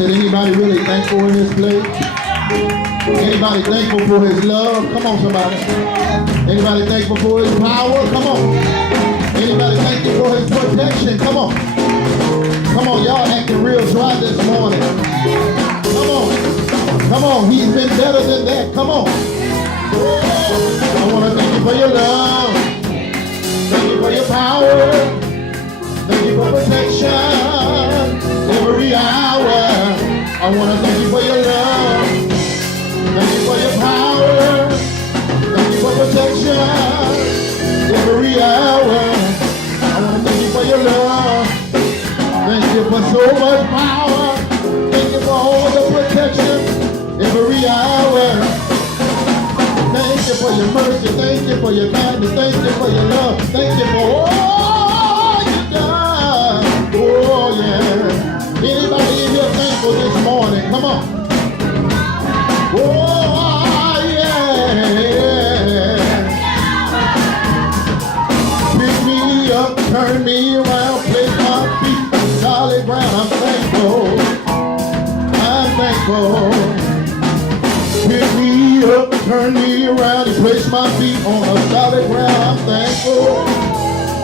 said, anybody really thankful in this place? Anybody thankful for his love? Come on, somebody. Anybody thankful for his power? Come on. Anybody thankful for his protection? Come on. Come on, y'all acting real dry this morning. Come on. Come on, he's been better than that. Come on. I want to thank you for your love. Thank you for your power. Thank you for protection every hour. I want to thank you for your love. Thank you for your power. Thank you for protection every hour. I want to thank you for your love. Thank you for so much power. Thank you for all the protection every hour. Thank you for your mercy. Thank you for your kindness. Thank you for your love. Thank you for all you done. Oh, yeah. Anybody in here thankful this morning? Come on. Oh, yeah. Pick me up, turn me around, place my feet on solid ground. I'm thankful. I'm thankful. Pick me up, turn me around, and place my feet on a solid ground. I'm thankful.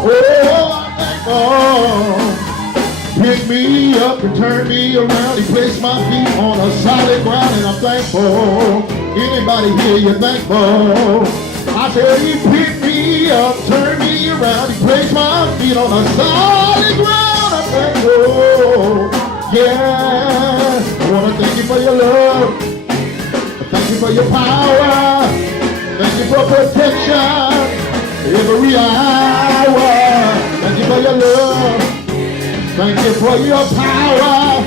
Oh, I'm thankful. Pick me up and turn me around, and place my feet on a solid ground, and I'm thankful. Anybody here, you're thankful? I said he picked me up, turn me around, and place my feet on a solid ground. I'm thankful. Yeah, I want to thank you for your love. Thank you for your power. Thank you for protection every hour. Thank you for your love. Thank you for your power.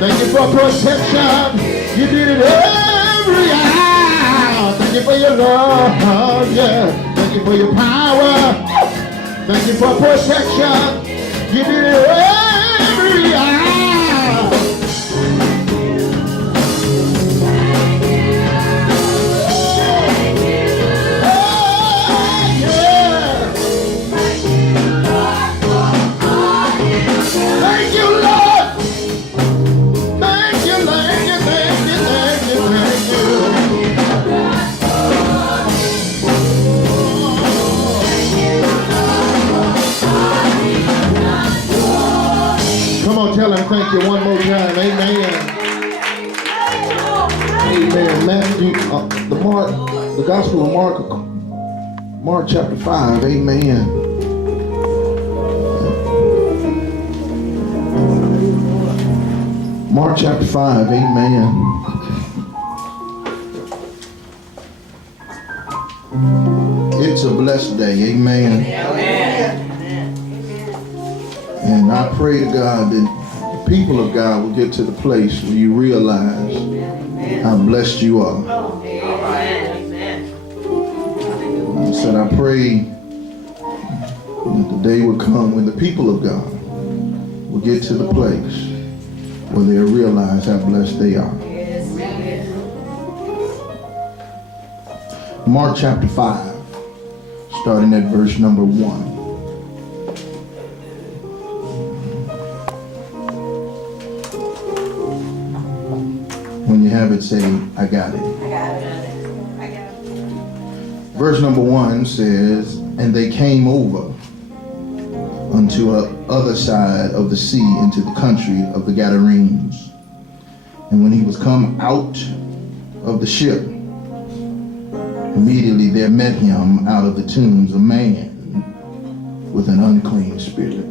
Thank you for protection. You did it every hour. Thank you for your love. Yeah. Thank you for your power. Thank you for protection. You did it every hour. Tell him thank you one more time. Amen. Amen. Matthew, the Gospel of Mark chapter 5. Amen. Mark chapter 5. Amen. It's a blessed day. Amen. And I pray to God that people of God will get to the place where you realize how blessed you are. I said, I pray that the day will come when the people of God will get to the place where they'll realize how blessed they are. Mark chapter 5, starting at verse number 1. When you have it, say, I got it. I got it. I got it. Verse number 1 says, and they came over unto the other side of the sea into the country of the Gadarenes. And when he was come out of the ship, immediately there met him out of the tombs a man with an unclean spirit,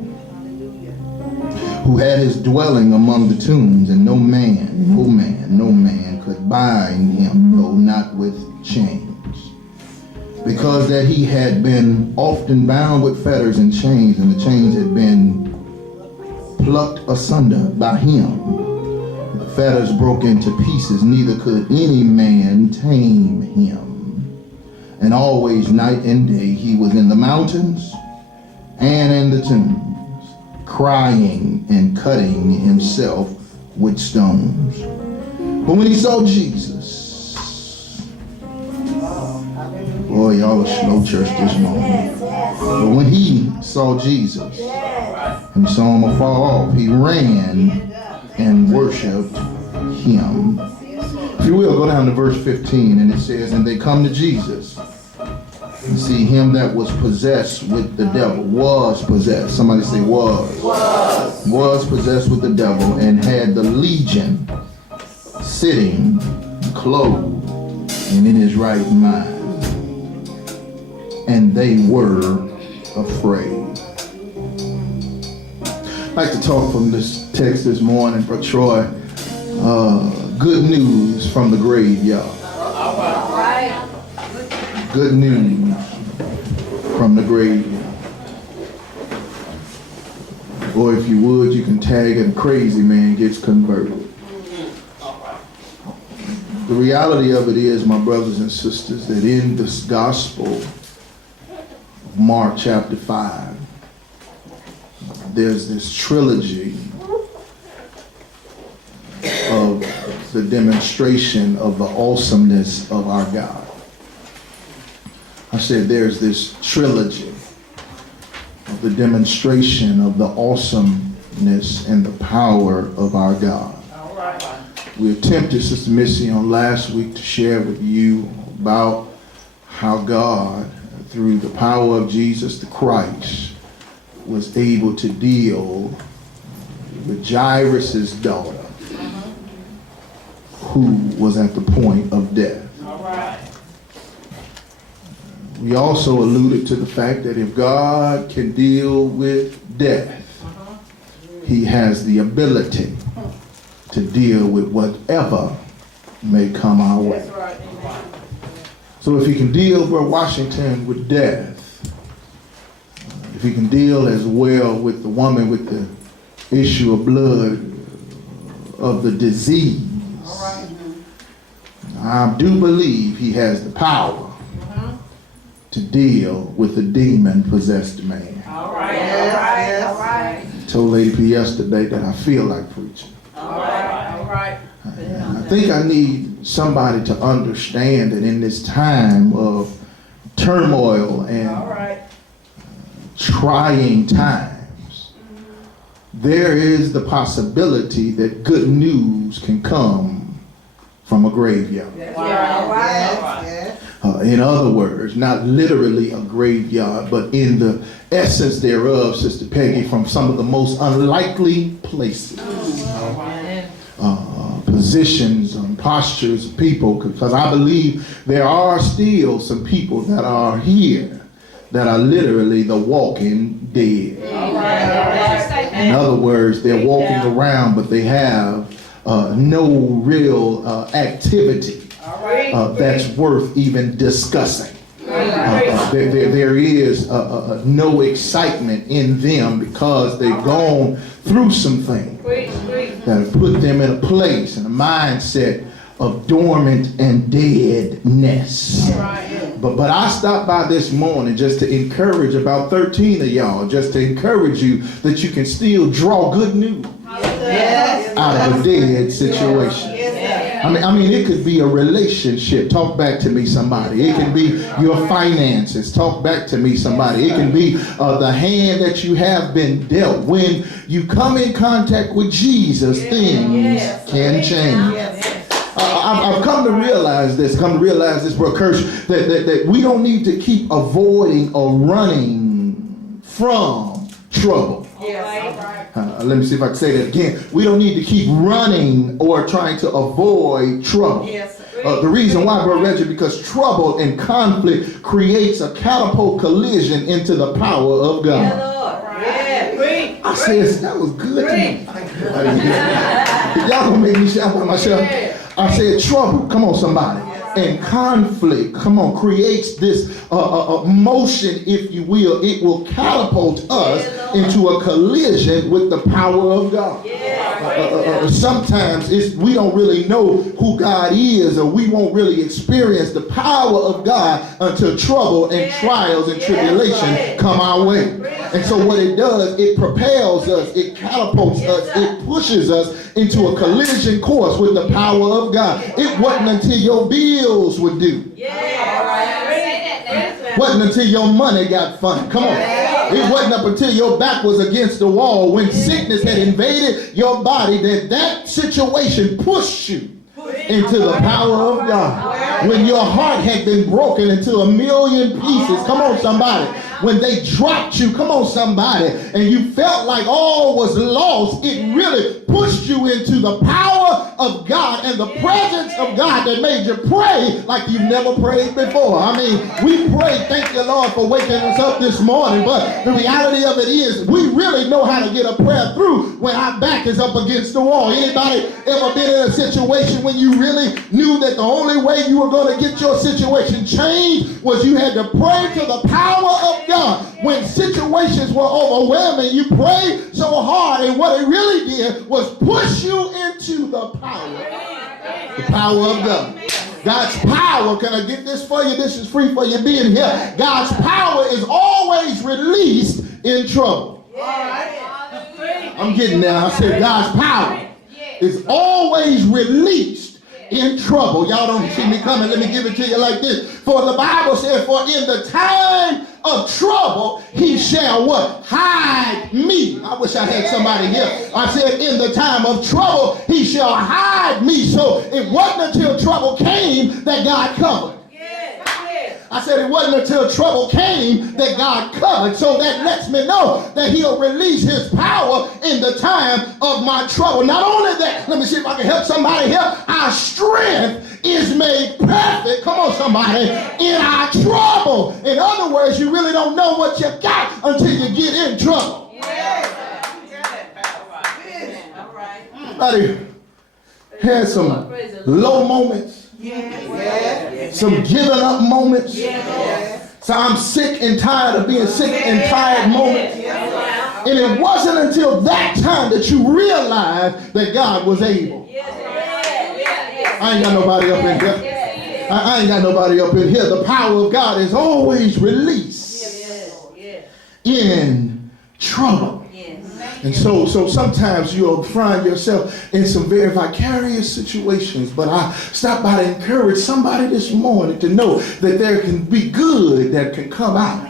who had his dwelling among the tombs, and no man could bind him, though not with chains, because that he had been often bound with fetters and chains, and the chains had been plucked asunder by him. The fetters broke into pieces, neither could any man tame him. And always night and day he was in the mountains and in the tombs, crying and cutting himself with stones. But when he saw Jesus, boy, y'all are slow church this morning. But when he saw Jesus and saw him afar off, he ran and worshiped him. If you will, go down to verse 15, and it says, and they come to Jesus and see him that was possessed with the devil. Was possessed. Somebody say was. Was possessed with the devil, and had the legion sitting, clothed, and in his right mind. And they were afraid. I'd like to talk from this text this morning, Brother Troy. Good news from the graveyard. Good news from the graveyard. Or if you would, you can tag it, a crazy man gets converted. The reality of it is, my brothers and sisters, that in this gospel of Mark chapter 5, there's this trilogy of the demonstration of the awesomeness of our God. I said there's this trilogy of the demonstration of the awesomeness and the power of our God. All right. We attempted, Sister Missy, on last week to share with you about how God, through the power of Jesus the Christ, was able to deal with Jairus' daughter, who was at the point of death. All right. We also alluded to the fact that if God can deal with death, he has the ability to deal with whatever may come our way. Right. So if he can deal for Washington with death, if he can deal as well with the woman with the issue of blood of the disease, I do believe he has the power to deal with the demon-possessed man. All right, yes, all right, yes. All right. I told Lady P yesterday that I feel like preaching. All right, all right. I think I need somebody to understand that in this time of turmoil and trying times, there is the possibility that good news can come from a graveyard. Yes. Yes. In other words, not literally a graveyard, but in the essence thereof, Sister Peggy, from some of the most unlikely places, positions and postures of people, because I believe there are still some people that are here that are literally the walking dead. In other words, they're walking around, but they have no real activity that's worth even discussing. There is no excitement in them because they've gone through some things that have put them in a place and a mindset of dormant and deadness. But I stopped by this morning just to encourage about 13 of y'all, just to encourage you that you can still draw good news out of a dead situation. I mean, it could be a relationship. Talk back to me, somebody. It can be your finances. Talk back to me, somebody. It can be the hand that you have been dealt. When you come in contact with Jesus, things can change. I've come to realize this, Brother Kirsch, that we don't need to keep avoiding or running from trouble. Let me see if I can say that again. We don't need to keep running or trying to avoid trouble. The reason why, Brother Reggie, because trouble and conflict creates a catapult collision into the power of God. I said, that was good to me. Y'all gonna make me shout by myself. I said trouble, come on somebody, and conflict, come on, creates this motion, if you will. It will catapult us into a collision with the power of God. Sometimes we don't really know who God is, or we won't really experience the power of God until trouble and trials and tribulation come our way. And so what it does, it propels us, it catapults us, it pushes us into a collision course with the power of God. It wasn't until your bills would do. Wasn't until your money got funny. Come on. It wasn't up until your back was against the wall, when sickness had invaded your body, that situation pushed you into the power of God. When your heart had been broken into a million pieces. Come on, somebody. When they dropped you, come on, somebody, and you felt like all was lost, it really pushed you into the power of God and the presence of God that made you pray like you've never prayed before. I mean, we pray, thank you, Lord, for waking us up this morning, but the reality of it is we really know how to get a prayer through when our back is up against the wall. Anybody ever been in a situation when you really knew that the only way you were going to get your situation changed was you had to pray to the power of God? When situations were overwhelming, you prayed so hard, and what it really did was push you into the power of God. God's power, can I get this for you? This is free for you being here. God's power is always released in trouble. I'm getting there. I said God's power is always released in trouble. Y'all don't see me coming. Let me give it to you like this. For the Bible said, for in the time of trouble, he shall what? Hide me. I wish I had somebody here. I said, in the time of trouble, he shall hide me. So it wasn't until trouble came that God covered. I said it wasn't until trouble came that God covered. So that lets me know that he'll release his power in the time of my trouble. Not only that, let me see if I can help somebody here. Our strength is made perfect, come on somebody, in our trouble. In other words, you really don't know what you got until you get in trouble. Somebody had some low moments. Some giving up moments. So I'm sick and tired of being sick and tired moments. And it wasn't until that time that you realized that God was able. I ain't got nobody up in here. I ain't got nobody up in here. The power of God is always released in trouble. And so sometimes you'll find yourself in some very vicarious situations, but I stopped by to encourage somebody this morning to know that there can be good that can come out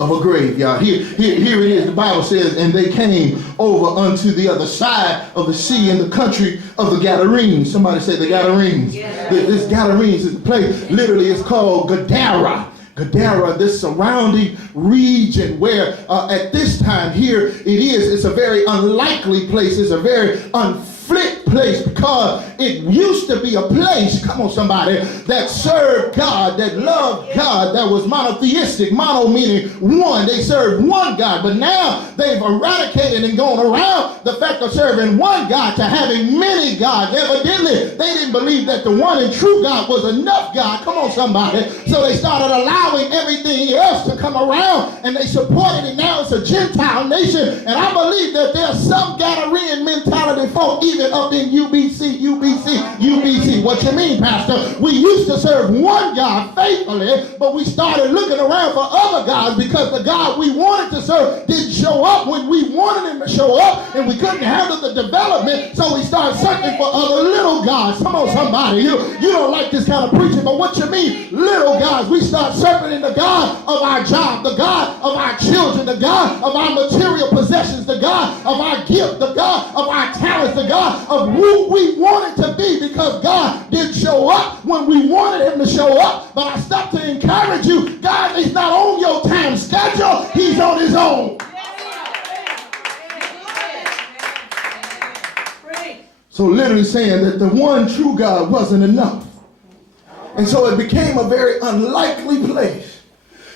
of a graveyard. Here it is. The Bible says, and they came over unto the other side of the sea in the country of the Gadarenes. Somebody say the Gadarenes. This Gadarenes is the place. Literally, it's called Gadara. Gadara, this surrounding region where at this time here it's a very unlikely place. It's a very unfit place because it used to be a place, come on somebody, that served God, that loved God, that was monotheistic. Mono meaning one. They served one God, but now they've eradicated and gone around the fact of serving one God to having many gods. Evidently, they didn't believe that the one and true God was enough God. Come on somebody. So they started allowing everything else to come around, and they supported it. Now it's a Gentile nation, and I believe that there's some Gadarean mentality folk even up in UBC. What you mean, Pastor? We used to serve one God faithfully, but we started looking around for other gods because the God we wanted to serve didn't show up when we wanted him to show up, and we couldn't handle the development, so we started searching for other little gods. Come on, somebody. You don't like this kind of preaching, but what you mean, little gods? We start serving the God of our job, the God of our children, the God of our material possessions, the God of our gift, the God of our talents, the God of who we wanted to be, because God didn't show up when we wanted him to show up. But I stopped to encourage you, God is not on your time schedule, he's on his own. So literally saying that the one true God wasn't enough. And so it became a very unlikely place.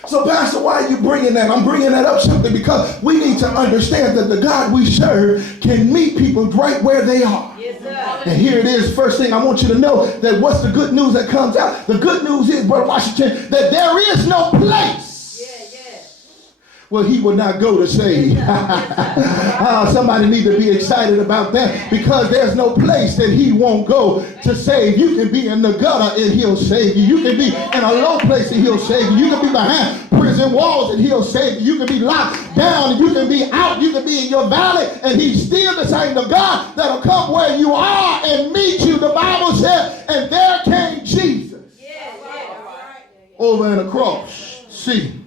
So Pastor, why are you bringing that? I'm bringing that up simply because we need to understand that the God we serve can meet people right where they are. Yes, sir. And here it is. First thing I want you to know, that what's the good news that comes out? The good news is, Brother Washington, that there is no place where he will not go to save. Somebody need to be excited about that, because there's no place that he won't go to save. You can be in the gutter and he'll save you. You can be in a low place and he'll save you. You can be behind prison walls and he'll save you. You can be locked down and you can be out. You can be in your valley and he's still the same. The God that'll come where you are and meet you. The Bible said, and there came Jesus over in a cross. See.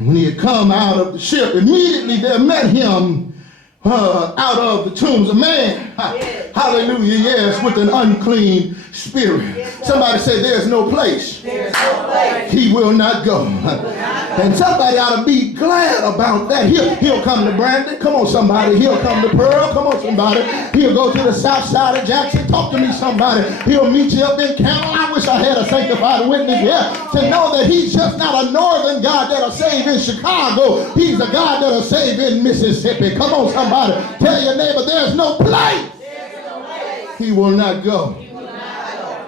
When he had come out of the ship, immediately there met him out of the tombs a man, hallelujah, yes, with an unclean spirit. Somebody say, there's no place he will not go. And somebody ought to be glad about that. He'll come to Brandon. Come on, somebody. He'll come to Pearl. Come on, somebody. He'll go to the south side of Jackson. Talk to me, somebody. He'll meet you up in Campbell. I wish I had a sanctified witness here to know that he's just not a northern God that'll save in Chicago. He's a God that'll save in Mississippi. Come on, somebody. Tell your neighbor, there's no place he will not go.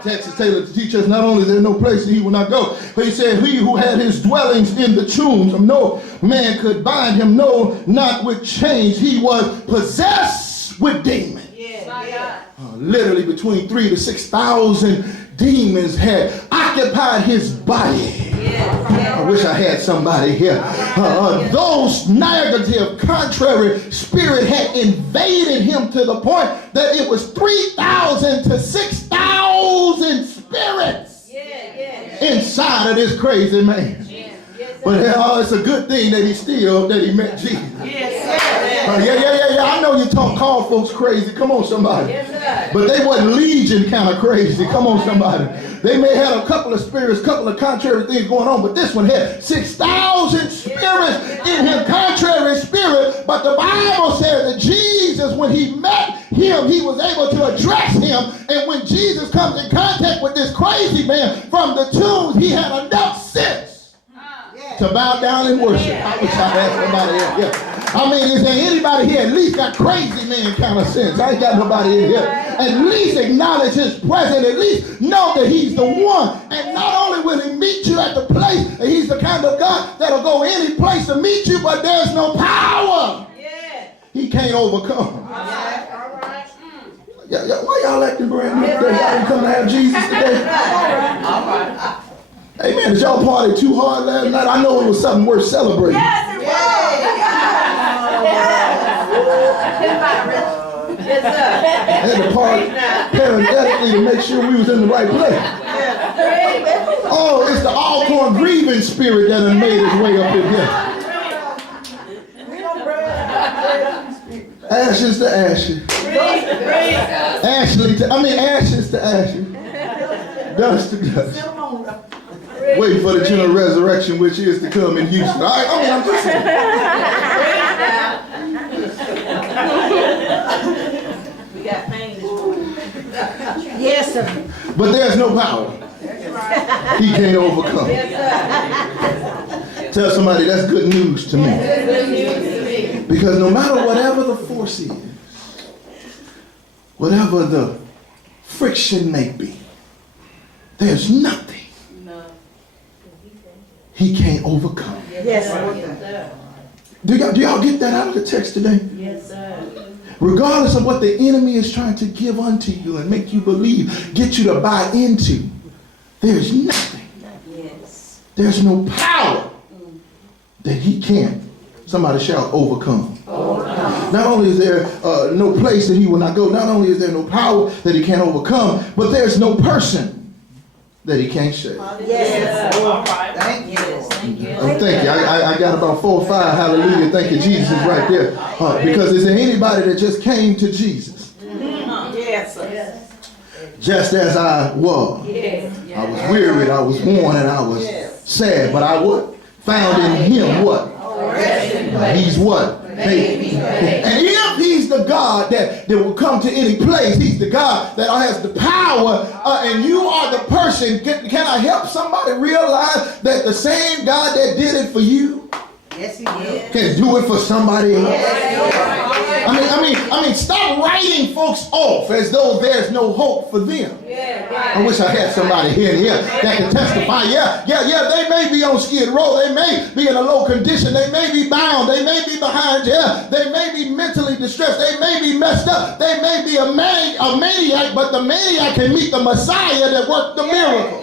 Texas Taylor to teach us not only is there no place he will not go, but he said, he who had his dwellings in the tombs, no man could bind him, no, not with chains. He was possessed with demons. Literally between 3,000 to 6,000 demons had occupied his body. I wish I had somebody here. Those negative, contrary spirit had invaded him to the point that it was 3,000 to 6,000 spirits inside of this crazy man. But it's a good thing that he met Jesus. Yeah. I know you call folks crazy. Come on, somebody. But they wasn't legion kind of crazy. Come on, somebody. They may have a couple of spirits, couple of contrary things going on, but this one had 6,000 spirits in him, contrary spirit. But the Bible says that Jesus, when he met him, he was able to address him. And when Jesus comes in contact with this crazy man from the tombs, he had enough sense to bow down and worship. I wish I had somebody else. Yeah. I mean, is there anybody here at least got crazy man kind of sense? I ain't got nobody in here. At least acknowledge his presence. At least know that he's the one. And not only will he meet you at the place, and he's the kind of God that'll go any place to meet you, but there's no power he can't overcome. Why y'all acting brand new today? Y'all didn't come to have Jesus today? Hey man, did y'all party too hard last night? I know it was something worth celebrating. Yes, it was. I had to party parenthetically to make sure we was in the right place. Oh, it's the Alcorn grieving spirit that done made its way up in here. Ashes to ashes. Ashes to ashes. Dust to dust. Wait for the general resurrection, which is to come in Houston. I'm just saying. We got pain this morning. Yes, sir. But there's no power he can't overcome. Tell somebody that's good news to me. Because no matter whatever the force is, whatever the friction may be, there's nothing he can't overcome. Yes, sir. Do y'all get that out of the text today? Yes, sir. Regardless of what the enemy is trying to give unto you and make you believe, get you to buy into, there's nothing. Yes. There's no power that he can't, somebody shout, overcome. Not only is there no place that he will not go, not only is there no power that he can't overcome, but there's no person that he can't shake. Yes. All right. Thank you. Thank you. Thank you. I got about 4 or 5. Hallelujah. Thank you. Jesus is right there. Because is there anybody that just came to Jesus? Yes, sir. Just as I was. Yes. I was wearied, I was worn, and I was sad. But I what? Found in him what? He's what? Faithful. And if he's the God that will come to any place, he's the God that has the power, and you are the person. Can I help somebody realize that the same God that did it for you Yes, he did. can do it for somebody else? I mean, stop writing folks off as though there's no hope for them. I wish I had somebody here that can testify. Yeah, they may be on Skid Row. They may be in a low condition. They may be bound. They may be behind jail. They may be mentally distressed. They may be messed up. They may be a maniac, but the maniac can meet the Messiah that worked the miracle.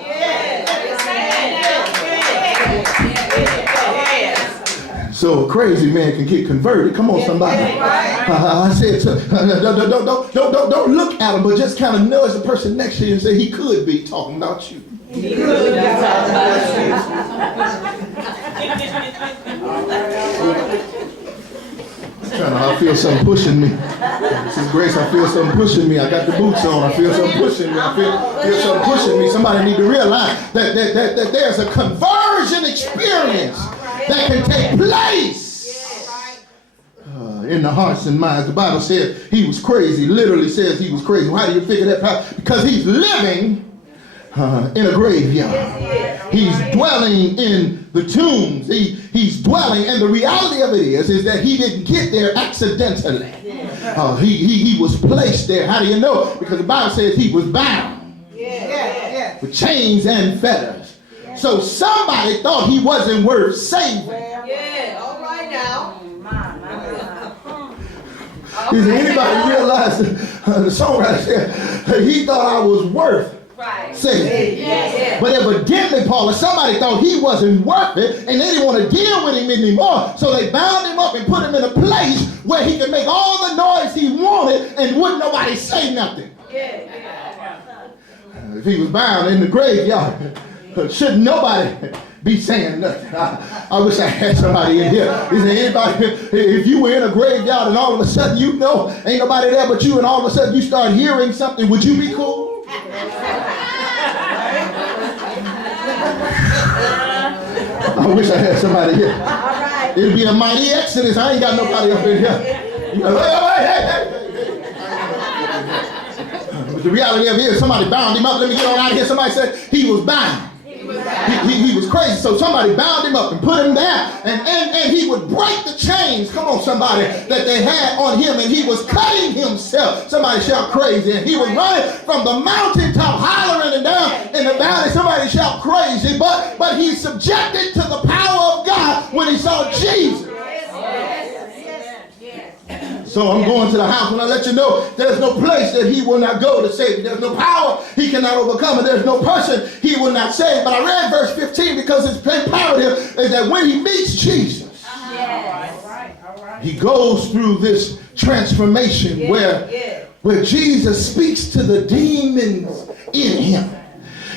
So a crazy man can get converted. Come on, somebody. I said, don't look at him, but just kind of nudge the person next to you and say, he could be talking about you. He could be talking about you. I feel something pushing me. This is Grace. I feel something pushing me. I got the boots on. I feel something pushing me. I feel something pushing me. Somebody need to realize that there's a conversion experience that can take place in the hearts and minds. The Bible says he was crazy. Literally says he was crazy. How do you figure that? Because he's living in a graveyard. He's dwelling in the tombs. He's dwelling, and the reality of it is that he didn't get there accidentally. He was placed there. How do you know? Because the Bible says he was bound with chains and fetters. So somebody thought he wasn't worth saving. Yeah, all right now. Does anybody realize the songwriter said he thought I was worth saving? But evidently, Paul, somebody thought he wasn't worth it, and they didn't want to deal with him anymore. So they bound him up and put him in a place where he could make all the noise he wanted, and wouldn't nobody say nothing. If he was bound in the graveyard, shouldn't nobody be saying nothing? I wish I had somebody in here. Is there anybody, if you were in a graveyard and all of a sudden you know ain't nobody there but you, and all of a sudden you start hearing something, would you be cool? I wish I had somebody here. It'd be a mighty exodus. I ain't got nobody up in here. You know, hey. But the reality of it is somebody bound him up. Let me get on out of here. Somebody said he was bound. He was crazy. So somebody bound him up and put him there. And he would break the chains, come on somebody, that they had on him. And he was cutting himself. Somebody shout crazy. And he was running from the mountaintop, hollering, and down in the valley. Somebody shout crazy. But he subjected to the power of God when he saw Jesus. So I'm going to the house when I let you know there's no place that he will not go to save you. There's no power he cannot overcome, and there's no person he will not save. But I read verse 15 because it's imperative is that when he meets Jesus, he goes through this transformation where Jesus speaks to the demons in him.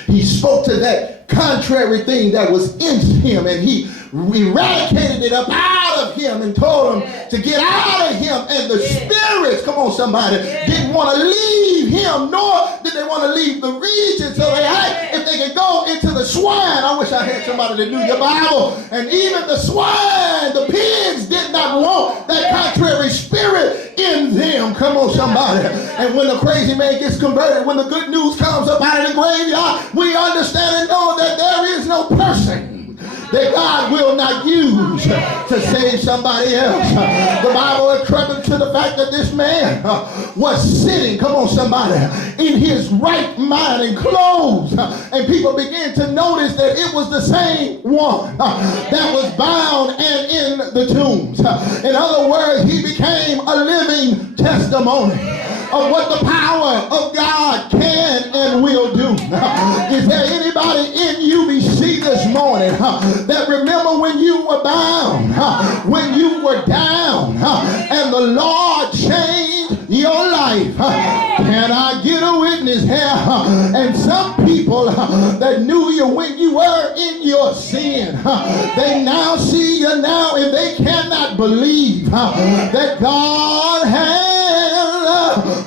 He spoke to that contrary thing that was in him, and he eradicated it up out of him and told him to get out of him. And the spirits, come on somebody, didn't want to leave him, nor did they want to leave the region. So they had, if they could go into the swine. I wish I had somebody that knew your Bible. And even the swine, the pigs, did not want that contrary spirit in them. Come on somebody. And when the crazy man gets converted, when the good news comes up out of the graveyard, we understand and know that there is no person that God will not use to save somebody else. The Bible is credited to the fact that this man was sitting, come on somebody, in his right mind and clothes. And people began to notice that it was the same one that was bound and in the tombs. In other words, he became a living testimony of what the power of God can and will do. Is there anybody in UBC this morning that remember when you were bound, when you were down, and the Lord changed your life? Can I get a witness here? And some people that knew you when you were in your sin, they now see you now, and they cannot believe that God has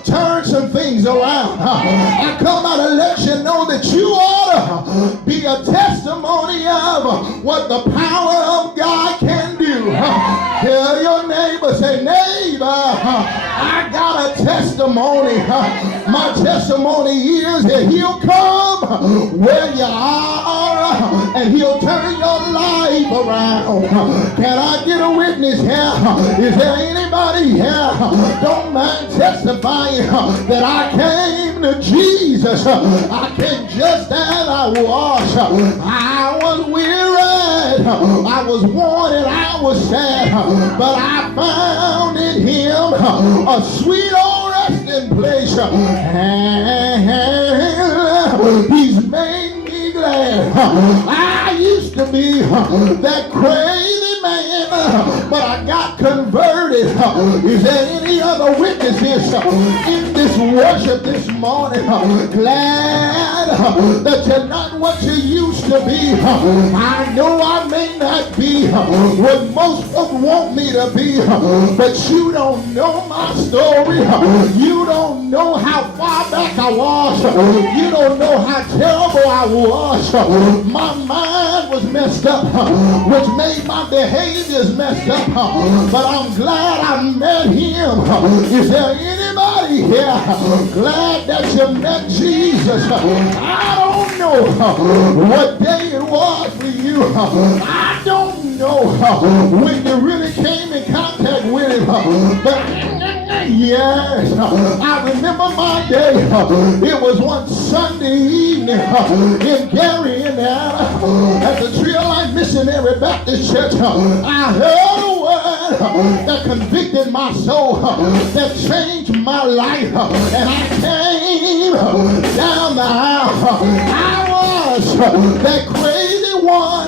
turn some things around. I come out to let you know that you ought to be a testimony of what the power of God can do. Tell your neighbor, say, neighbor, I got a testimony. My testimony is that he'll come where you are and he'll turn your life around. Can I get a witness here? Is there anybody here don't mind testifying that I came to Jesus? I came just as I was. I was weary, I was worn, and I was sad, but I found in him a sweet old resting place, and he's made me glad. I used to be that crazy man, but I got converted. Is there any other witnesses in this worship this morning? Glad that you're not what you used to be. I know I may not be what most folks want me to be, but you don't know my story. You don't know how far back I was. You don't know how terrible I was. My mind was messed up, which made my behaviors messed up. But I'm glad I met him. Is there anybody here glad that you met Jesus? I don't know what day it was for you. I don't know when you really came in contact with him. But yes, I remember my day. It was one Sunday evening in Gary, Indiana, at the Tree of Life Missionary Baptist Church. I heard a word that convicted my soul, that changed my life, and I came down the aisle. I was that crazy one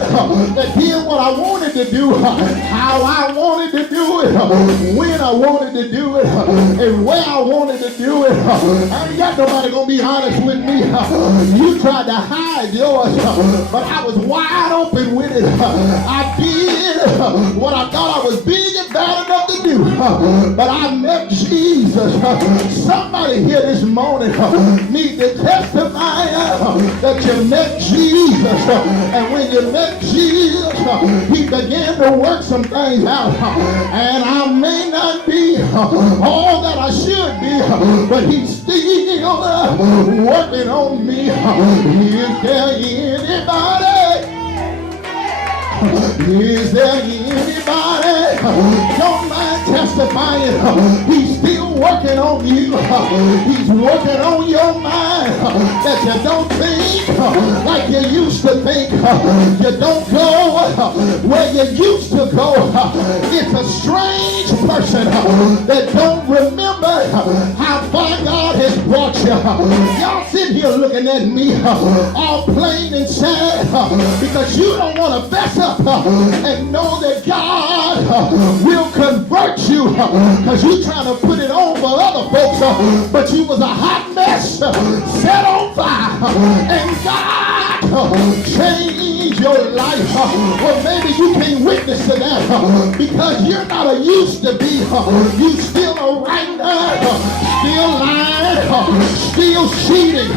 that did what I wanted to do, how I wanted to do it, when I wanted to do it, and where I wanted to do it. I ain't got nobody gonna be honest with me. You tried to hide yours, but I was wide open with it. I did what I thought I was big and bad enough to do, but I met Jesus. Somebody here this morning need to testify that you met Jesus, and when you met Jesus, he began to work some things out, and I may not be all that I should be, but he's still working on me. Is there anybody? Is there anybody don't mind testifying? He's still working on you. He's working on your mind, that you don't think like you used to think. You don't go where you used to go. It's a strange person that don't remember how far God has brought you. Y'all sit here looking at me all plain and sad because you don't want to fess up and know that God will convert you, because you trying to put it on for other folks, but you was a hot mess set on fire, and God changed your life. Well, maybe you can't witness to that because you're not a used to be. You still a right now, still lying, still cheating,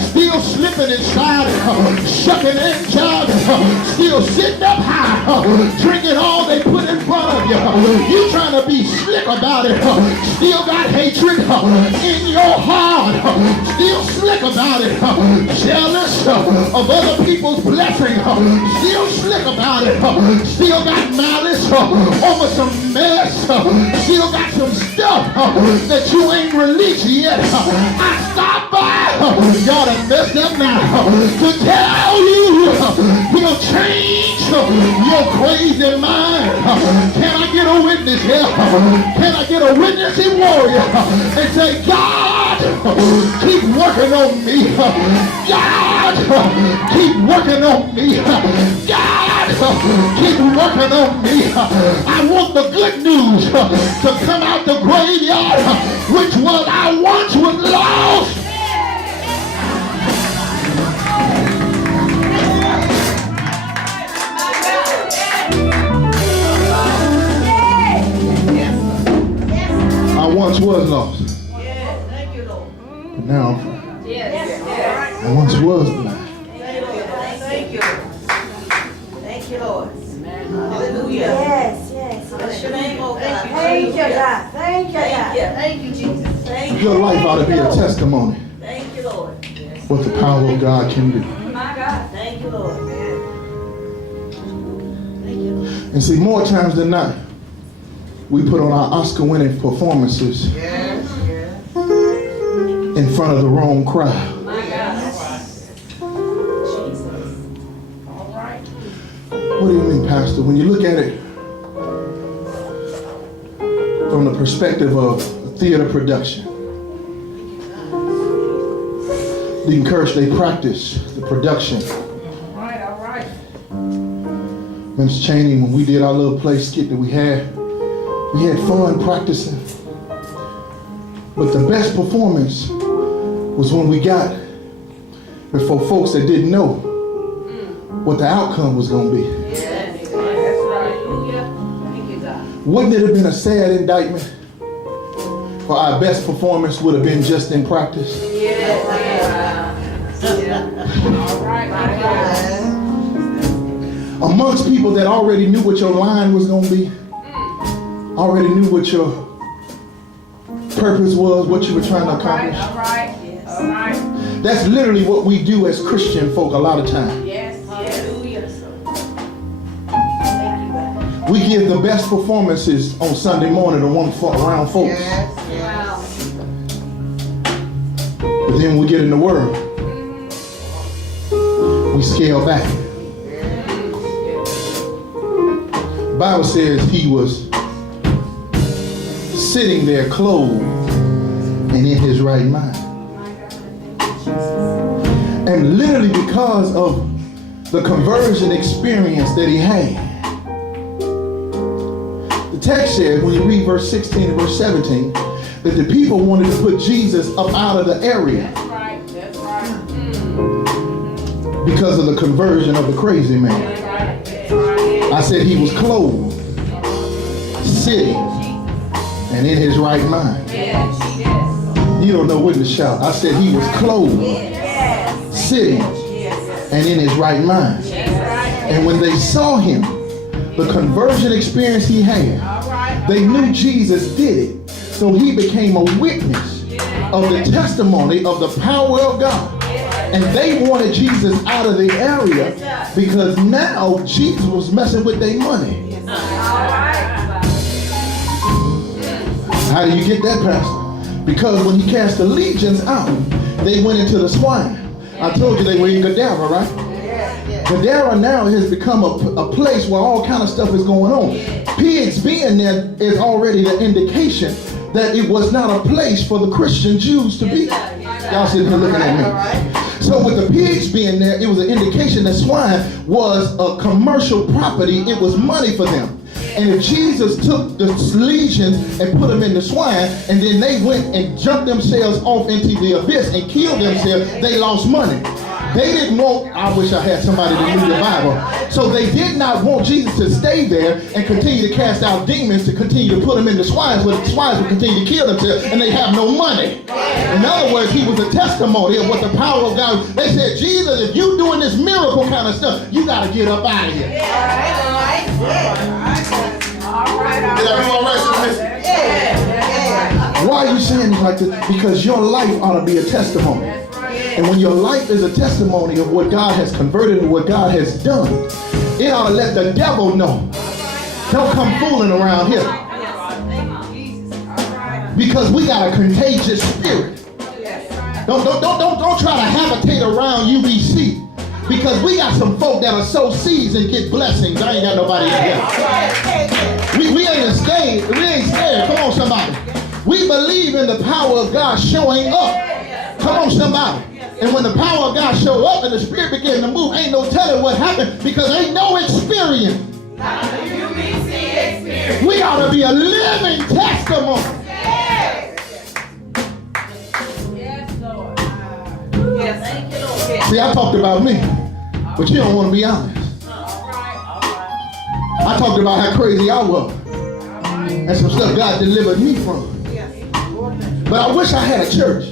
still slipping and sliding, shucking and jiving, still sitting up high, drinking all they put in front of you. You trying to be slick about it, still got hatred in your heart, still slick about it, jealous of other people's blessings, still slick about it, still got malice over some mess, still got some stuff that you ain't released yet. I stopped by, y'all done messed up now, to tell you he'll change your crazy mind. Can I get a witness here? Can I get a witnessing warrior and say, God, keep working on me. God, keep working on me. God, keep working on me. I want the good news to come out the graveyard, which was I once was lost. I once was lost. Yes, thank you, Lord. But now I'm free. Yes. I once was blind. Thank you. Thank you, Lord. Hallelujah. Yes. Bless your name, oh God. Thank you, God. Thank you, God. Thank you, Jesus. Thank you. Your life ought to be a testimony Thank you, Lord. what the power of God can do. My God. Thank you, Lord. Thank you, Lord. And see, more times than not, we put on our Oscar-winning performances in front of the wrong crowd. My God. Jesus. All right. What do you mean, Pastor? When you look at it from the perspective of a theater production, Deacon Kirsch, they practice the production All right. Mr. Cheney, when we did our little play skit that we had fun practicing. But the best performance was when we got before folks that didn't know what the outcome was going to be. Yes, that's right. Thank you, God. Wouldn't it have been a sad indictment for our best performance would have been just in practice? Yes. All right. Amongst people that already knew what your line was going to be, already knew what your purpose was, what you were trying to accomplish. All right. All right. That's literally what we do as Christian folk a lot of time. Yes. Hallelujah. Thank you, God. We give the best performances on Sunday morning around folks. Wow. But then when we get in the Word, we scale back. The Bible says he was sitting there clothed and in his right mind. And literally because of the conversion experience that he had, the text says, when you read verse 16 and verse 17, that the people wanted to put Jesus up out of the area. That's right. That's right. Because of the conversion of the crazy man. I said he was clothed, sitting, and in his right mind. You don't know when to shout. I said he was clothed, sitting, and in his right mind. And when they saw him, the conversion experience he had, they knew Jesus did it. So he became a witness of the testimony of the power of God. And they wanted Jesus out of the area because now Jesus was messing with their money. How do you get that, Pastor? Because when he cast the legions out, they went into the swine. I told you they were in Gadara, right? Gadara now has become a place where all kind of stuff is going on. Pigs being there is already the indication that it was not a place for the Christian Jews to be. Y'all sitting here looking at me. So with the pigs being there, it was an indication that swine was a commercial property. It was money for them. And if Jesus took the legions and put them in the swine, and then they went and jumped themselves off into the abyss and killed themselves, they lost money. They didn't want, I wish I had somebody to read the Bible. So they did not want Jesus to stay there and continue to cast out demons, to continue to put them in the swines, where the swines would continue to kill themselves and they have no money. In other words, he was a testimony of what the power of God. They said, Jesus, if you doing this miracle kind of stuff, you got to get up out of here. All right. Did I do all right, Sister Missy? Why are you saying it like this? Because your life ought to be a testimony. And when your life is a testimony of what God has converted and what God has done, it ought to let the devil know. Don't come fooling around here. Because we got a contagious spirit. Don't try to habitate around UBC. Because we got some folk that are sow seeds and get blessings. I ain't got nobody in here. We ain't scared. We ain't scared. Come on, somebody. We believe in the power of God showing up. Come on, somebody. And when the power of God show up and the spirit begin to move, ain't no telling what happened because ain't no experience. We ought to be a living testimony. Yes, Lord. Yes, thank you, Lord. See, I talked about me, but you don't want to be honest. All right. I talked about how crazy I was and some stuff God delivered me from. But I wish I had a church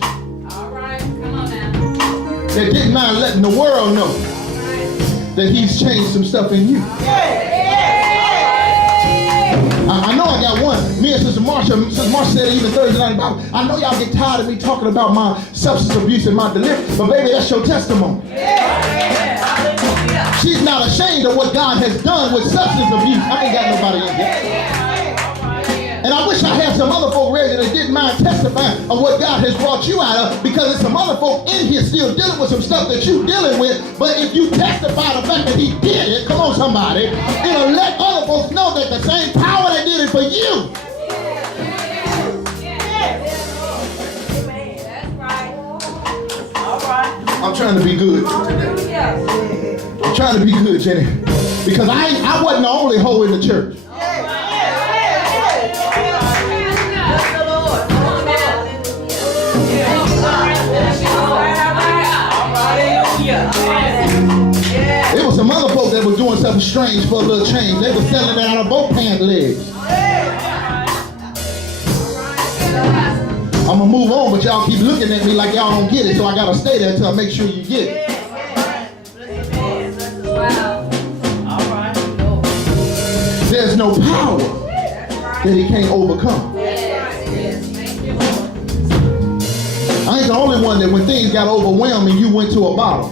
that didn't mind letting the world know that he's changed some stuff in you. I know I got one. Me and Sister Marsha said it even Thursday night about it. I know y'all get tired of me talking about my substance abuse and my deliverance, but baby, that's your testimony. She's not ashamed of what God has done with substance abuse. I ain't got nobody in here. And I wish I had some other folk ready that didn't mind testifying of what God has brought you out of, because there's some other folk in here still dealing with some stuff that you're dealing with. But if you testify the fact that he did it, come on somebody, it'll let other folks know that the same power that did it for you. I'm trying to be good. I'm trying to be good, Jenny. Because I wasn't the only hoe in the church. There was some other folks that was doing something strange for a little change. They were selling it out of both pant legs. I'm gonna move on, but y'all keep looking at me like y'all don't get it, so I gotta stay there until I make sure you get it. There's no power that he can't overcome. I ain't the only one that when things got overwhelming, you went to a bottle.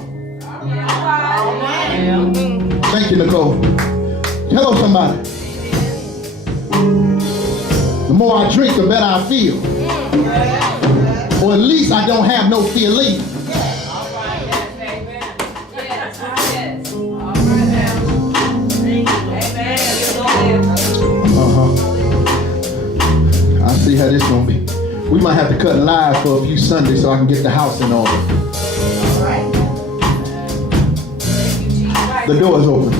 Thank you, Nicole. Hello, somebody. The more I drink, the better I feel. Or at least I don't have no feeling. I see how this gonna be. We might have to cut live for a few Sundays so I can get the house in order. The door is open.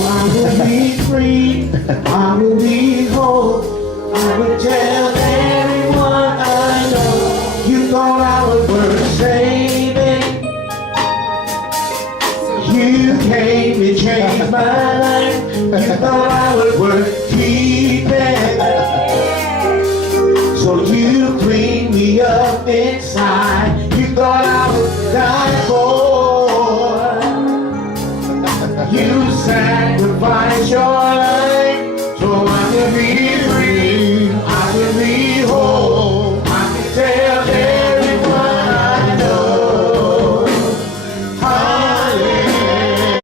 I will be free, I will be whole. I will tell everyone I know. You thought I was worth saving. You came and changed my life. You thought I was worth keeping.